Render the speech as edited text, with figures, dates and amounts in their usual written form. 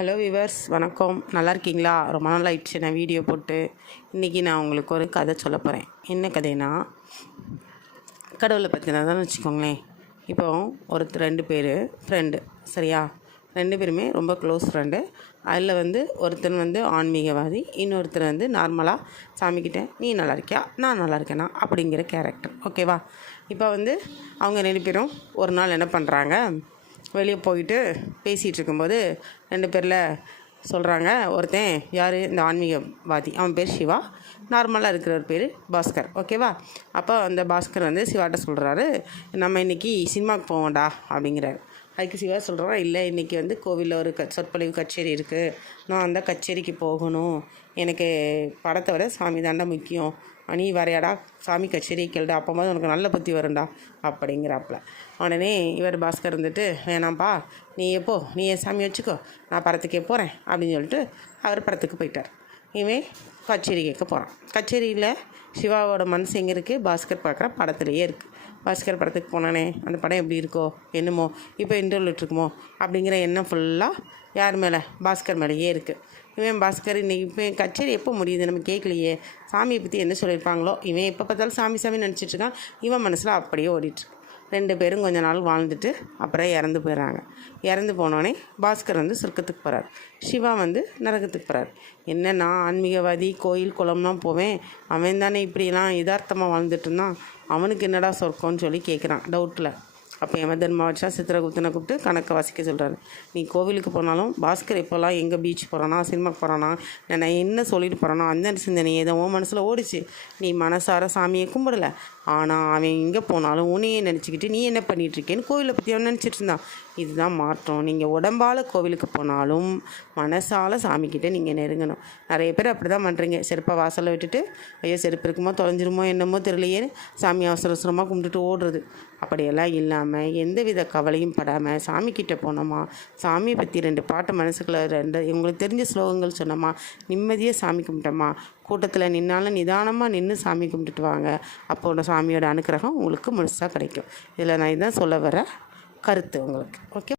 Hello viewers, வணக்கம். நல்லா இருக்கீங்களா? ரொம்ப நாள் ஆயிடுச்சு நான் வீடியோ போட்டு. இன்றைக்கி நான் உங்களுக்கு ஒரு கதை சொல்ல போகிறேன். என்ன கதைனா, கடவுளை பற்றினதான்னு வச்சுக்கோங்களேன். இப்போ ரெண்டு பேர் ஃப்ரெண்டு, சரியா? 2 பேருமே ரொம்ப க்ளோஸ் ஃப்ரெண்டு. அதில் ஒருத்தன் ஆன்மீகவாதி, இன்னொருத்தர் நார்மலாக சாமிக்கிட்ட நீ நல்லா இருக்கியா, நான் நல்லா இருக்கேனா அப்படிங்கிற கேரக்டர், ஓகேவா? இப்போ அவங்க 2 பேரும் ஒரு நாள் என்ன பண்ணுறாங்க, வெளியே போயிட்டு பேசிகிட்டு இருக்கும்போது 2 பேரில் சொல்கிறாங்க. ஒருத்தன் யார், இந்த ஆன்மீகவாதி, அவன் பேர் சிவா. நார்மலாக இருக்கிறவர் பேர் பாஸ்கர், ஓகேவா? அப்போ அந்த பாஸ்கர் சிவாட்ட சொல்கிறாரு, நம்ம இன்றைக்கி சினிமாவுக்கு போவோம்டா அப்படிங்கிறாரு. அதுக்கு சிவா சொல்கிறோம், இல்லை இன்றைக்கி கோவிலில் ஒரு சொற்பொழிவு கச்சேரி இருக்குது, நான் அந்த கச்சேரிக்கு போகணும், எனக்கு படத்தை விட சாமி தாண்டா முக்கியம், நீ வரையாடா, சாமி கச்சேரி கேளுடா, அப்போது உனக்கு நல்ல புத்தி வரும்டா அப்படிங்கிறாப்புல. உடனே இவர் பாஸ்கர் வேணாம்ப்பா, நீ என் சாமி வச்சுக்கோ, நான் படத்துக்கே போகிறேன் அப்படின்னு சொல்லிட்டு அவர் படத்துக்கு போயிட்டார். இவன் கச்சேரி கேட்க போகிறான். கச்சேரியில் சிவாவோட மனசு எங்கே இருக்குது, பாஸ்கர் பார்க்குற படத்துலையே இருக்குது. பாஸ்கர் படத்துக்கு போனானே, அந்த படம் எப்படி இருக்கோ என்னமோ, இப்போ இன்டர்வியூ இருக்குமோ அப்படிங்கிற எண்ணம் ஃபுல்லாக யார் மேலே, பாஸ்கர் மேலேயே இருக்குது. இவன் பாஸ்கர் இன்றைக்கி இப்போ கச்சேரி எப்போ முடியுது, நம்ம கேட்கலையே, சாமியை பற்றி என்ன சொல்லியிருப்பாங்களோ, இவன் எப்போ பார்த்தாலும் சாமி நினச்சிட்ருக்கான். இவன் மனசில் அப்படியே ஓடிட்டு 2 பேரும் கொஞ்ச நாள் வாழ்ந்துட்டு அப்புறம் இறந்து போயிடுறாங்க. இறந்து போனோடனே பாஸ்கர் சொர்க்கத்துக்கு போகிறார், சிவா நரகத்துக்கு போகிறார். என்ன, நான் ஆன்மீகவாதி, கோயில் குளம்லாம் போவேன், அவன் தானே இப்படிலாம் யதார்த்தமாக வாழ்ந்துட்டு இருந்தான், அவனுக்கு என்னடா சொர்க்கம்னு சொல்லி கேட்குறான் டவுட்டில். அப்போ யமதர்மாவச்சா சித்திரகுப்தனை கூப்பிட்டு கணக்கை வாசிக்க சொல்கிறாரு. நீ கோவிலுக்கு போனாலும் பாஸ்கர் எப்போல்லாம் எங்கே பீச் போகிறானா, சினிமாக்கு போகிறானா, நான் என்ன சொல்லிட்டு போகிறானோ அந்த சிந்தனை ஏதோ உன் மனசில் ஓடிச்சு. நீ மனசார சாமியை கும்பிடலை, ஆனால் அவன் எங்கே போனாலும் உன்னையே நினச்சிக்கிட்டு நீ என்ன பண்ணிகிட்ருக்கேன்னு கோவிலை பற்றி அவன் நினச்சிட்டு இருந்தான். இதுதான் மாற்றம். நீங்கள் உடம்பால் கோவிலுக்கு போனாலும் மனசால் சாமிக்கிட்ட நீங்கள் நெருங்கணும். நிறைய பேர் அப்படி தான் பண்ணுறீங்க. செருப்பை வாசலில் விட்டுட்டு, ஐயோ செருப்பு இருக்குமோ தொலைஞ்சிருமோ என்னமோ தெரியலையே சாமி அவசர அவசரமாக கும்பிட்டுட்டு ஓடுறது. அப்படியெல்லாம் இல்லாமல் எந்தவித கவலையும் படாமல் சாமிக்கிட்ட போனோமா, சாமியை பற்றி 2 பாட்டு மனசுக்குள்ள 2 உங்களுக்கு தெரிஞ்ச ஸ்லோகங்கள் சொன்னோமா, நிம்மதியாக சாமி கும்பிட்டோமா, கூட்டத்தில் நின்னாலும் நிதானமாக நின்று சாமி கும்பிட்டுட்டு வாங்க. அப்போது சாமியோட அனுக்கிரகம் உங்களுக்கு முழுசாக கிடைக்கும். இதில் நான் இதான் சொல்ல வர கருத்து உங்களுக்கு, ஓகே?